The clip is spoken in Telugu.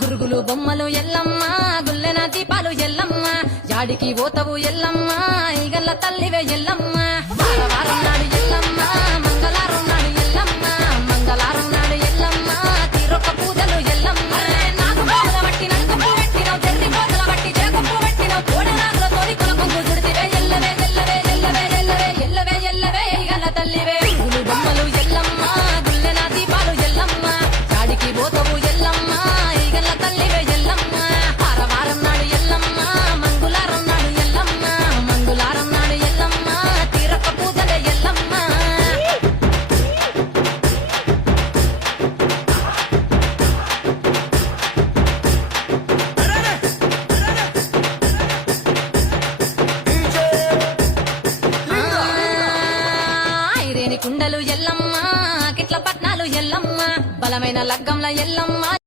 గురుగులు బొమ్మలు ఎల్లమ్మ గుల్లెన దీపాలు ఎల్లమ్మ జాడికి పోతవు ఎల్లమ్మ ఈగల్ల తల్లివే ఎల్లమ్మ వారం నాడు ఎల్లమ్మ మంగళారం నాడు ఎల్లమ్మ మంగళారం నాడు ఎల్లమ్మ తీరొక్క పూజలు ఎల్లమ్మ నాకు పూల బట్టి నలుగు పెట్టినవు చెర్రి కోతల బట్టి చేకొప్పు పెట్టినవు కోడనాగుల తోడి కొనకొంగు చుడితివే ఎల్లవే ఎల్లవే ఎల్లవే ఎల్లవే ఎల్లవే ఎల్లవే ఈగల్ల తల్లివే గురుగులు బొమ్మలు ఎల్లమ్మ గుల్లెన దీపాలు ఎల్లమ్మ జాడికి పోతవు ఎల్లమ్మ ఈగల్ల తల్లివే ఎల్లమ్మ వారం నాడు ఎల్లమ్మ మంగళారం నాడు ఎల్లమ్మ మంగళారం నాడు ఎల్లమ్మ తీరొక్క పూజలే ఎల్లమ్మ ఐరేని కుండలు ఎల్లమ్మ కిట్ల పట్నాలు ఎల్లమ్మ బలమైన లగ్గంల ఎల్లమ్మ